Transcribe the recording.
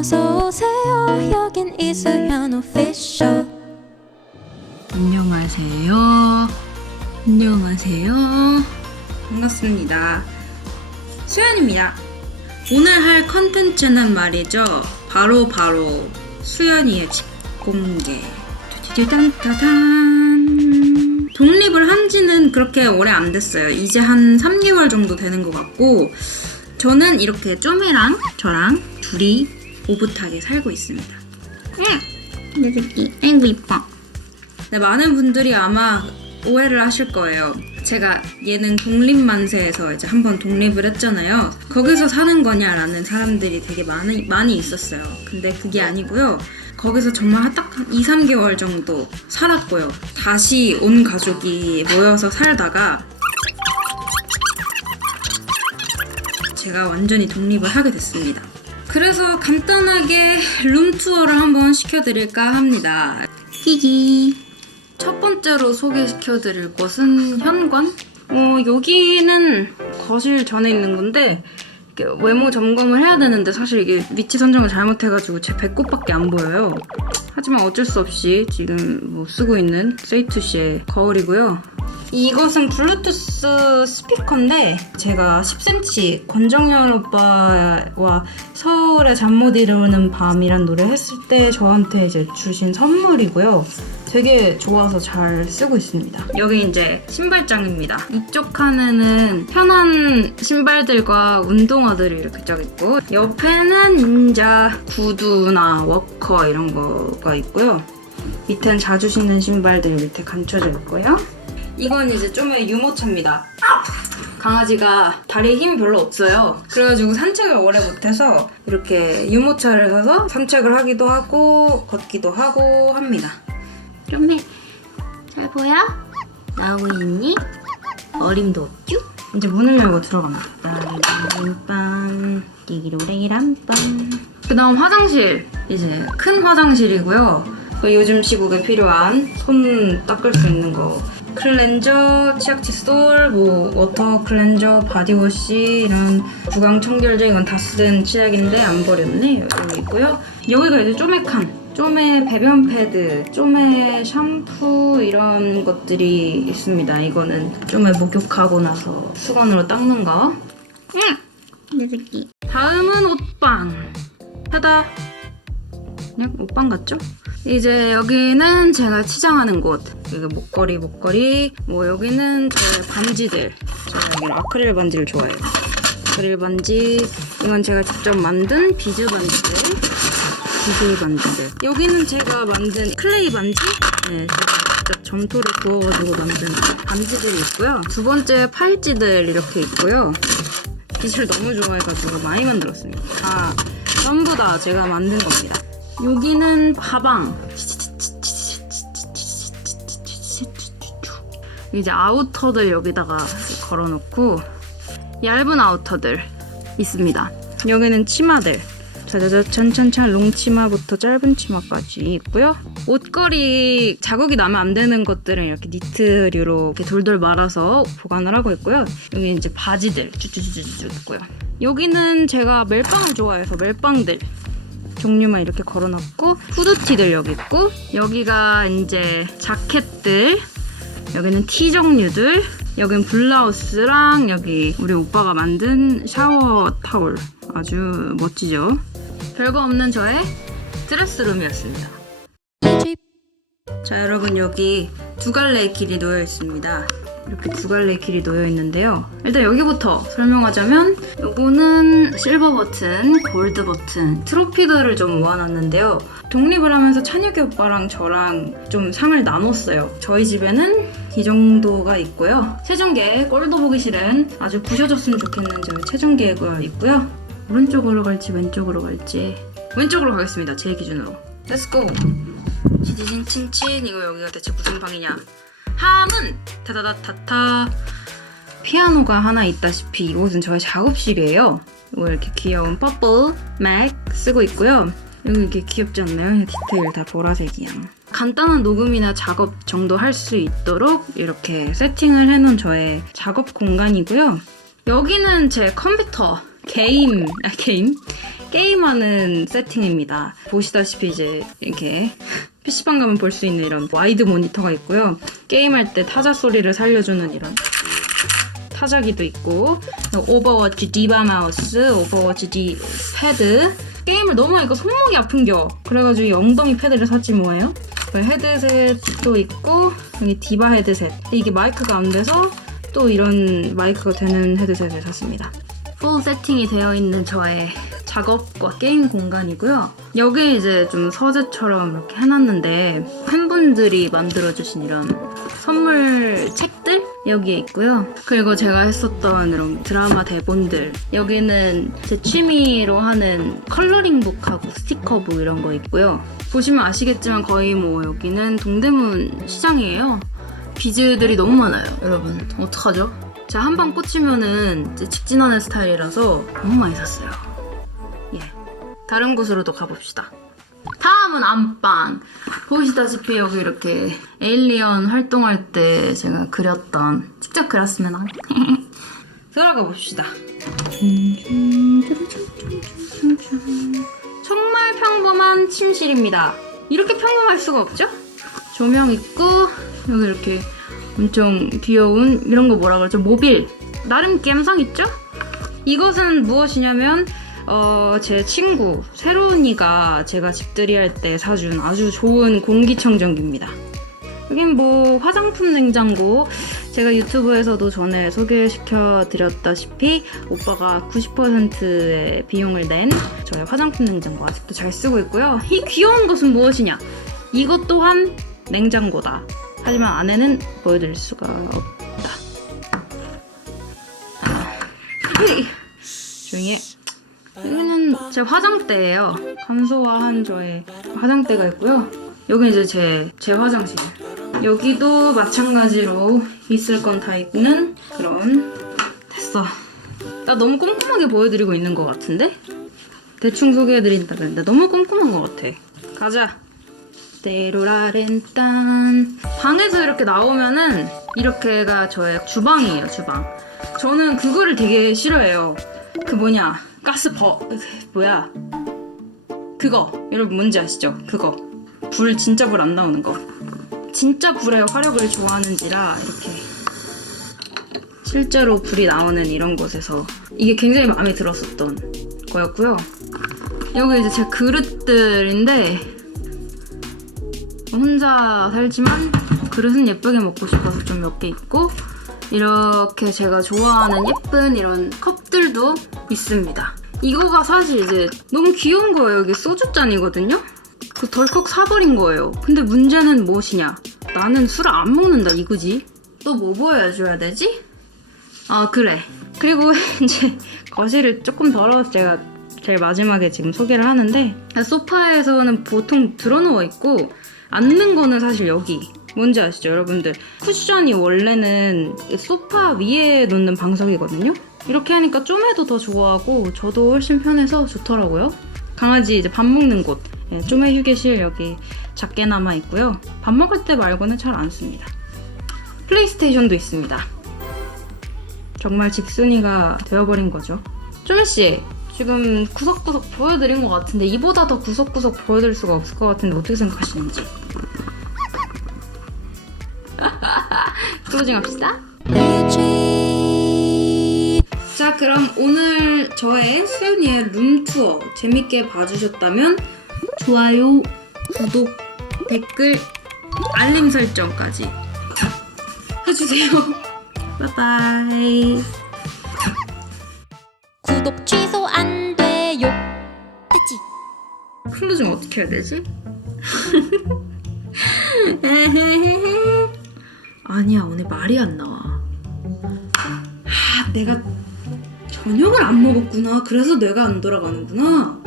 어서오세요. 여긴 이수현 오피셜. 안녕하세요. 안녕하세요. 반갑습니다. 수연입니다. 오늘 할 컨텐츠는 말이죠. 바로 수연이의 집 공개. 짜잔. 독립을 한 지는 그렇게 오래 안 됐어요. 이제 한 3개월 정도 되는 것 같고, 저는 이렇게 쪼매랑 저랑 둘이 오붓하게 살고 있습니다. 내 새끼, 아이고 이뻐. 네, 많은 분들이 아마 오해를 하실 거예요. 제가 예능 독립만세에서 이제 한번 독립을 했잖아요. 거기서 사는 거냐라는 사람들이 되게 많이 있었어요. 근데 그게 아니고요. 거기서 정말 딱 2, 3개월 정도 살았고요. 다시 온 가족이 모여서 살다가 제가 완전히 독립을 하게 됐습니다. 그래서 간단하게 룸투어를 한번 시켜드릴까 합니다. 히히. 첫 번째로 소개시켜드릴 곳은 현관? 여기는 거실 전에 있는 건데 외모 점검을 해야 되는데 사실 이게 위치 선정을 잘못해가지고 제 배꼽밖에 안 보여요. 하지만 어쩔 수 없이 지금 쓰고 있는 세이투시의 거울이고요. 이것은 블루투스 스피커인데 제가 10cm 권정열 오빠와 서울의 잠 못 이루는 밤이란 노래 했을 때 저한테 이제 주신 선물이고요. 되게 좋아서 잘 쓰고 있습니다. 여기 이제 신발장입니다. 이쪽 칸에는 편한 신발들과 운동화들이 이렇게 쫙 있고, 옆에는 닌자 구두나 워커 이런 거가 있고요. 밑에는 자주 신는 신발들이 밑에 감춰져 있고요. 이건 이제 좀의 유모차입니다. 강아지가 다리에 힘이 별로 없어요. 그래가지고 산책을 오래 못해서 이렇게 유모차를 사서 산책을 하기도 하고 걷기도 하고 합니다. 좀해. 잘 보여? 나오고 있니? 어림도 없쥬? 이제 문을 열고 들어가나? 빰빰빰 띠기로레이람빰. 그 다음 화장실. 이제 큰 화장실이고요. 요즘 시국에 필요한 손 닦을 수 있는 거, 클렌저, 치약 칫솔, 워터 클렌저, 바디워시, 이런 구강 청결제, 이건 다 쓴 치약인데 안 버렸네. 여기 있고요. 여기가 이제 쪼매 칸. 쪼매 배변 패드, 쪼매 샴푸 이런 것들이 있습니다. 이거는 쪼매 목욕하고 나서 수건으로 닦는 거. 내 새끼. 다음은 옷방. 타다. 그냥 옷방 같죠? 이제 여기는 제가 치장하는 곳. 여기 목걸이. 여기는 제 반지들. 제가 여기 아크릴 반지를 좋아해요. 아크릴 반지. 이건 제가 직접 만든 비즈 반지들. 여기는 제가 만든 클레이 반지. 네, 제가 직접 점토를 구워가지고 만든 반지들이 있고요. 두 번째 팔찌들 이렇게 있고요. 빛을 너무 좋아해가지고 많이 만들었습니다. 전부 다 제가 만든 겁니다. 여기는 가방. 이제 아우터들 여기다가 걸어놓고 얇은 아우터들 있습니다. 여기는 치마들. 자자자찬찬찬 롱치마부터 짧은 치마까지 있고요. 옷걸이 자국이 나면 안 되는 것들은 이렇게 니트류로 이렇게 돌돌 말아서 보관을 하고 있고요. 여기 이제 바지들 쭈쭈쭈쭈 있고요. 여기는 제가 멜빵을 좋아해서 멜빵들 종류만 이렇게 걸어놨고, 후드티들 여기 있고, 여기가 이제 자켓들, 여기는 티 종류들, 여긴 블라우스랑 여기 우리 오빠가 만든 샤워 타올. 아주 멋지죠? 별거 없는 저의 드레스룸이었습니다. 자, 여러분, 여기 두 갈래의 길이 놓여 있습니다. 이렇게 두 갈래의 길이 놓여 있는데요. 일단 여기부터 설명하자면, 요거는 실버 버튼, 골드 버튼, 트로피들을 좀 모아놨는데요. 독립을 하면서 찬혁이 오빠랑 저랑 좀 상을 나눴어요. 저희 집에는 이 정도가 있고요. 세종계 꼴도 보기 싫은 아주 부셔졌으면 좋겠는 저희 세종계가 있고요. 오른쪽으로 갈지 왼쪽으로 갈지 왼쪽으로 가겠습니다. 제 기준으로. 렛츠고! 치치친친친. 이거 여기가 대체 무슨 방이냐. 함은 타다다타타. 피아노가 하나 있다시피 이곳은 저의 작업실이에요. 이거 이렇게 귀여운 퍼플 맥 쓰고 있고요. 여기 이렇게 귀엽지 않나요? 디테일 다 보라색이야. 간단한 녹음이나 작업 정도 할 수 있도록 이렇게 세팅을 해놓은 저의 작업 공간이고요. 여기는 제 컴퓨터 게임 게임하는 세팅입니다. 보시다시피 이제 이렇게 PC방 가면 볼 수 있는 이런 와이드 모니터가 있고요. 게임할 때 타자 소리를 살려주는 이런 타자기도 있고, 오버워치 디바 마우스, 오버워치 디 패드. 게임을 너무 하니까 손목이 아픈겨. 그래가지고 이 엉덩이 패드를 샀지 뭐예요. 헤드셋도 있고, 여기 디바 헤드셋. 이게 마이크가 안 돼서 또 이런 마이크가 되는 헤드셋을 샀습니다. 풀 세팅이 되어 있는 저의 작업과 게임 공간이고요. 여기 이제 좀 서재처럼 이렇게 해놨는데 팬분들이 만들어주신 이런 선물 책들 여기에 있고요. 그리고 제가 했었던 이런 드라마 대본들, 여기는 제 취미로 하는 컬러링북하고 스티커북 이런 거 있고요. 보시면 아시겠지만 거의 뭐 여기는 동대문 시장이에요. 비즈들이 너무 많아요. 여러분 어떡하죠? 제가 한 방 꽂히면은 직진하는 스타일이라서 너무 많이 샀어요. 예, 다른 곳으로도 가봅시다. 다음은 안방. 보시다시피 여기 이렇게 에일리언 활동할 때 제가 그렸던, 직접 그렸습니다. 들어가 봅시다. 정말 평범한 침실입니다. 이렇게 평범할 수가 없죠? 조명 있고, 여기 이렇게 엄청 귀여운 이런 거 뭐라 그러죠? 모빌. 나름 감성 있죠? 이것은 무엇이냐면 제 친구 세로운이가 제가 집들이 할 때 사준 아주 좋은 공기청정기입니다. 여긴 뭐 화장품 냉장고. 제가 유튜브에서도 전에 소개시켜 드렸다시피 오빠가 90%의 비용을 낸 저의 화장품 냉장고 아직도 잘 쓰고 있고요. 이 귀여운 것은 무엇이냐? 이것 또한 냉장고다. 하지만 안에는 보여드릴 수가 없다. 조용히 해. 여기는 제 화장대예요. 간소화한 저의 화장대가 있고요. 여기 이제 제 화장실. 여기도 마찬가지로 있을 건 다 있는 그런. 됐어. 나 너무 꼼꼼하게 보여드리고 있는 것 같은데? 대충 소개해드린다 그랬는데 너무 꼼꼼한 것 같아. 가자. 떼로라렌딴. 방에서 이렇게 나오면은 이렇게가 저의 주방이에요. 주방. 저는 그거를 되게 싫어해요. 그 뭐냐, 뭐야, 그거 여러분 뭔지 아시죠? 그거 불, 진짜 불 안 나오는 거. 진짜 불의 화력을 좋아하는지라 이렇게 실제로 불이 나오는 이런 곳에서 이게 굉장히 마음에 들었었던 거였고요. 여기 이제 제 그릇들인데, 혼자 살지만 그릇은 예쁘게 먹고 싶어서 좀 몇 개 있고, 이렇게 제가 좋아하는 예쁜 이런 컵들도 있습니다. 이거가 사실 이제 너무 귀여운 거예요. 이게 소주잔이거든요? 그 덜컥 사버린 거예요. 근데 문제는 무엇이냐? 나는 술을 안 먹는다 이거지? 또 뭐 보여줘야 되지? 아 그래. 그리고 이제 거실을 조금 더러워서 제가 제일 마지막에 지금 소개를 하는데, 소파에서는 보통 드러누워 있고 앉는 거는 사실 여기. 뭔지 아시죠 여러분들? 쿠션이 원래는 소파 위에 놓는 방석이거든요? 이렇게 하니까 쪼매도 더 좋아하고 저도 훨씬 편해서 좋더라고요. 강아지 이제 밥 먹는 곳, 쪼매 휴게실 여기 작게 남아 있고요. 밥 먹을 때 말고는 잘 안 씁니다. 플레이스테이션도 있습니다. 정말 집순이가 되어버린 거죠. 쪼매씨, 지금 구석구석 보여드린 것 같은데 이보다 더 구석구석 보여드릴 수가 없을 것 같은데 어떻게 생각하시는지. 클로징 합시다. 자, 그럼 오늘 저의 수연이의 룸투어 재밌게 봐주셨다면 좋아요, 구독, 댓글, 알림 설정까지 해주세요. 바이바이. 구독 취소 안 돼요. 됐지? 클로징 어떻게 해야 되지? 아니야, 오늘 말이 안 나와. 내가 저녁을 안 먹었구나. 그래서 뇌가 안 돌아가는구나.